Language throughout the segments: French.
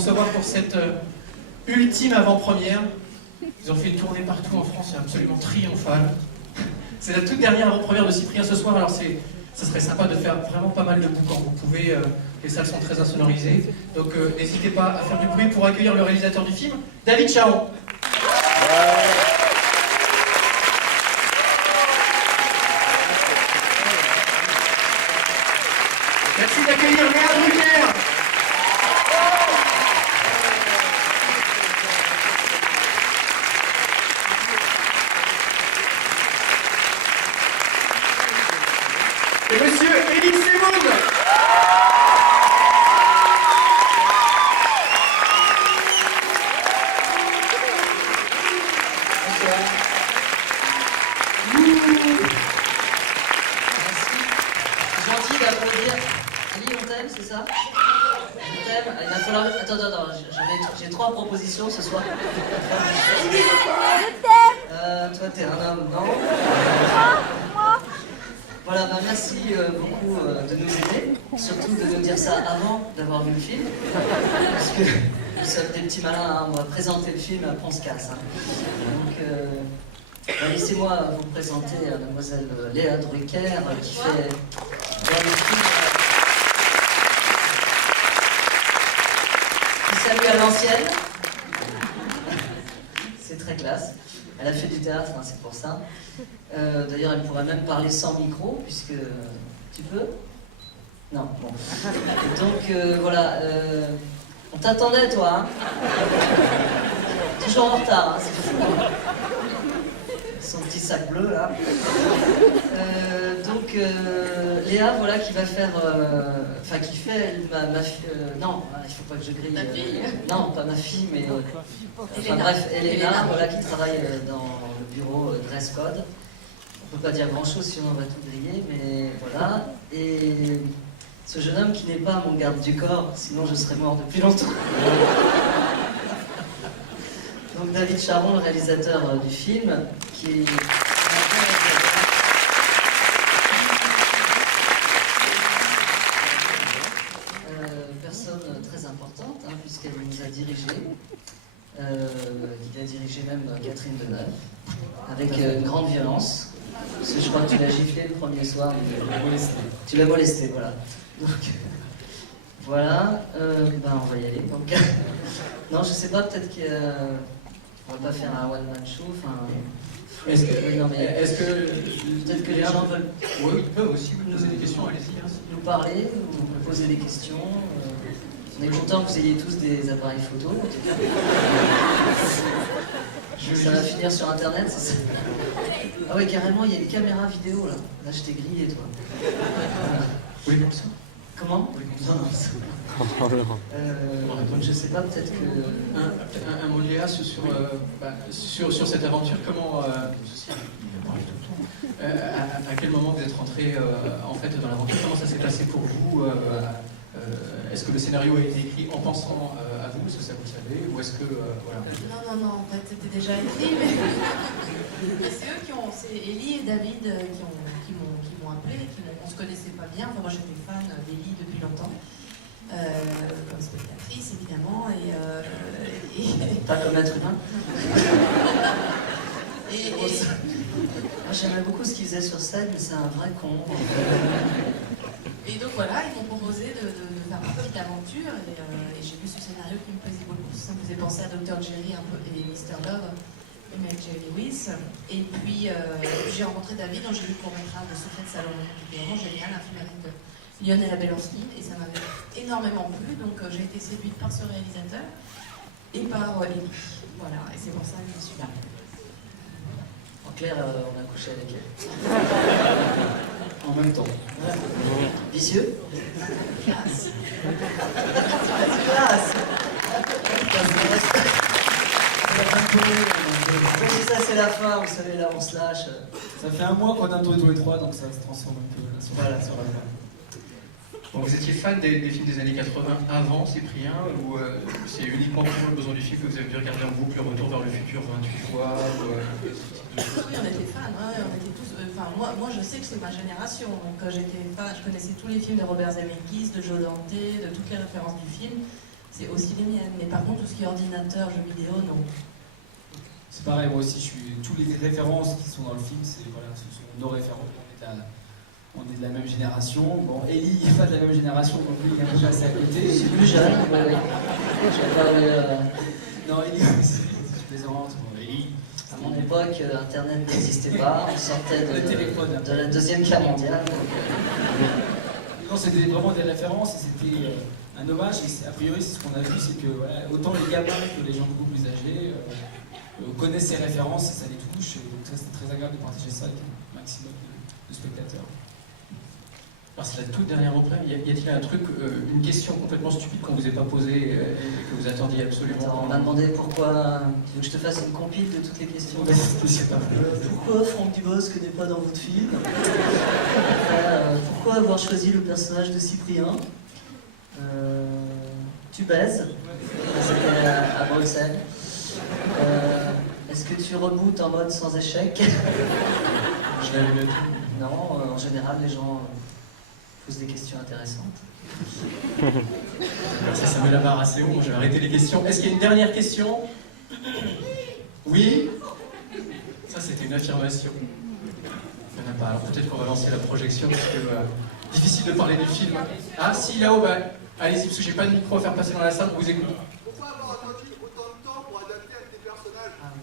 recevoir pour cette ultime avant-première. Ils ont fait une tournée partout en France, c'est absolument triomphal. C'est la toute dernière avant-première de Cyprien ce soir, alors ça serait sympa de faire vraiment pas mal de boucan. Vous pouvez, les salles sont très insonorisées, donc n'hésitez pas à faire du bruit pour accueillir le réalisateur du film, David Charon. Merci d'accueillir Léa Drucker. Et monsieur Éric Semoun. C'est ça? Je t'aime. Il va falloir... Attends, j'ai 3 propositions ce soir. Je t'aime. Toi, t'es un homme, non? Moi. Voilà, bah merci beaucoup de nous aider. Surtout de nous dire ça avant d'avoir vu le film. Parce que nous sommes des petits malins, hein. On va présenter le film, après on se casse. Hein. Donc, laissez-moi vous présenter mademoiselle Léa Drucker qui fait dans le film. Salut à l'ancienne. C'est très classe. Elle a fait du théâtre, hein, c'est pour ça. D'ailleurs, elle pourrait même parler sans micro, puisque... Tu peux? Non, bon. Donc, voilà. On t'attendait, toi. Hein. Toujours en retard, hein, c'est fou. Hein. Son petit sac bleu, là. Donc, Léa, voilà, qui va faire... Enfin, qui fait ma fille... non, il faut pas que je grille... Ta fille non, pas ma fille, mais... enfin, bref, Elena, voilà, qui travaille dans le bureau Dress Code. On peut pas dire grand-chose, sinon on va tout griller, mais voilà. Et ce jeune homme qui n'est pas mon garde du corps, sinon je serais mort depuis longtemps. Donc David Charon, le réalisateur du film, qui est... personne très importante, hein, puisqu'elle nous a dirigés. Il a dirigé même Catherine Deneuve, avec une grande violence. Parce que je crois que tu l'as giflé le premier soir. Tu l'as molesté, voilà. Donc, voilà, ben on va y aller. Donc, non, je sais pas, peut-être qu'on va pas faire un one-man show, enfin... Est-ce que peut-être que les gens veulent... Oui, ils peuvent aussi vous poser des questions, allez-y. Hein. Nous parler, nous poser des questions. On est content que vous ayez tous des appareils photo, en tout cas. Ça va finir sur internet, c'est ça? Ah ouais, carrément, il y a une caméra vidéo là. Là, je t'ai grillé, toi. Oui, comme ça. Comment? Donc je sais pas, peut-être que... Un mot de Léa sur cette aventure, comment... à quel moment vous êtes rentré en fait dans l'aventure? Comment ça s'est passé pour vous? Est-ce que le scénario a été écrit en pensant à vous? Est-ce que ça vous le savez? Ou est-ce que... voilà. Non, en fait c'était déjà écrit, mais c'est eux qui ont... C'est Ellie et David qui m'ont appelé, on se connaissait pas bien. Enfin, moi j'étais fan d'Ellie depuis longtemps. Comme spectatrice évidemment et... Pas comme être humain. Moi j'aimais beaucoup ce qu'il faisait sur scène, mais c'est un vrai con. Et donc voilà, ils m'ont proposé de faire ma petite aventure et j'ai vu ce scénario qui me plaisait beaucoup. Ça me faisait penser à Dr. Jerry un peu et Mr. Love, avec Jerry Lewis. Et puis j'ai rencontré David, donc j'ai vu le court-métrage de Secret de Salomon, qui était vraiment génial, un film avec Lionel Abelowski, et ça m'avait énormément plu, donc j'ai été séduite par ce réalisateur et par Ellie. Voilà, et c'est pour ça que je suis là. En clair, on a couché avec elle. En même temps. Voilà. Vicieux? Classe. Classe. Ça c'est la fin, vous savez, là on se lâche. Ça fait un mois qu'on a tourné tous les trois, donc ça se transforme un peu là, sur la fin. Donc vous étiez fan des films des années 80 avant Cyprien, ou c'est uniquement pour le besoin du film que vous avez dû regarder en boucle le Retour vers le futur 28 fois Oui, on était fans, hein, on était tous. Enfin, moi, je sais que c'est ma génération, donc j'étais fan, je connaissais tous les films de Robert Zemeckis, de Joe Dante, de toutes les références du film. c'est aussi les miennes. Mais par contre, tout ce qui est ordinateur, jeux vidéo, non. C'est pareil, moi aussi, tous les références qui sont dans le film, ce sont nos références. On est de la même génération. Bon, Ellie n'est pas de la même génération, donc lui, il est un peu passé à côté. Je suis plus jeune, oui. Non, Ellie, je plaisante. Bon, Ellie. À mon époque, Internet n'existait pas, on sortait Le téléphone. de la Deuxième Guerre mondiale. Non, c'était vraiment des références, et c'était un hommage, et a priori, c'est ce qu'on a vu, c'est que voilà, autant les gamins que les gens beaucoup plus âgés connaissent ces références, et ça les touche, et donc ça, c'est très agréable de partager ça avec un maximum de spectateurs. Alors c'est la toute dernière représente. Y a-t-il un truc, une question complètement stupide qu'on vous ait pas posée et que vous attendiez absolument? Attends, on m'a demandé pourquoi. Tu veux que je te fasse une compile de toutes les questions? C'est pas vrai. Pourquoi Franck Dubosc n'est pas dans votre film? Pourquoi avoir choisi le personnage de Cyprien? Tu baises? C'était à Bruxelles. Est-ce que tu rebootes en mode sans échec? Je l'avais noté. Non, en général, les gens posent des questions intéressantes. Ça met la barre assez haut, je vais arrêter les questions. Est-ce qu'il y a une dernière question? Oui? Ça, c'était une affirmation. Il n'y en a pas. Alors peut-être qu'on va lancer la projection, parce que difficile de parler du film. Ah, si, là-haut, bah, allez-y, parce que j'ai pas de micro à faire passer dans la salle, on vous écoute. Pourquoi avoir attendu autant de temps pour adapter avec des personnages? Ah oui.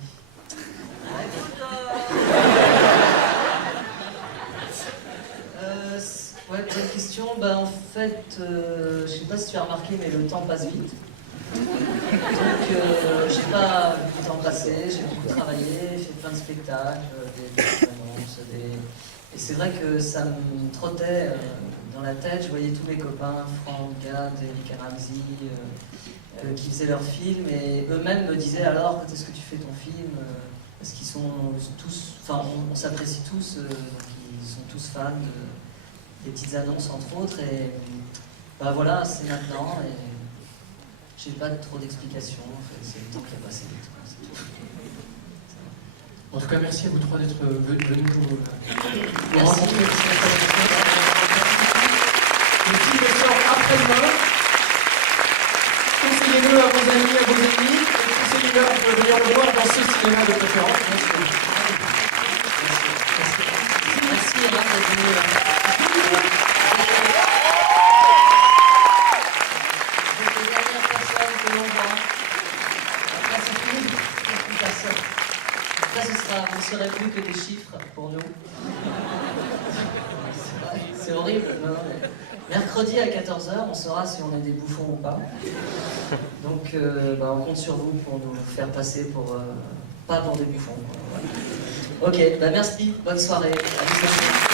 Ouais, bonne question. Bah, en fait, je sais pas si tu as remarqué, mais le temps passe vite. Donc, j'ai pas vu le temps passer, j'ai beaucoup travaillé, fait plein de spectacles, des annonces, et c'est vrai que ça me trottait dans la tête. Je voyais tous mes copains, Franck, Gad, Eric Ramsey, qui faisaient leurs films, et eux-mêmes me disaient alors, quand est-ce que tu fais ton film? Parce qu'ils sont tous, enfin, on s'apprécie tous, donc ils sont tous fans des petites annonces entre autres, et bah voilà, c'est maintenant, et j'ai pas trop d'explications, en fait, c'est le temps qui a passé vite, quoi, c'est tout. En tout cas, merci à vous trois d'être venus nous Merci. rencontrer. Le film sort après-demain. Conseillez-le à vos amis, à vos ennemis, et conseillez-le à venir le voir dans ce cinéma de préférence. Merci Yann d'être venu. C'est les dernières personnes que l'on voit. Après c'est fini, il n'y a plus personne. Après vous ne serez plus que des chiffres pour nous. C'est horrible. Non, mais mercredi à 14h, on saura si on est des bouffons ou pas. Donc bah, on compte sur vous pour nous faire passer pour pas pour des bouffons. Voilà. Ok, bah merci, bonne soirée. À vous.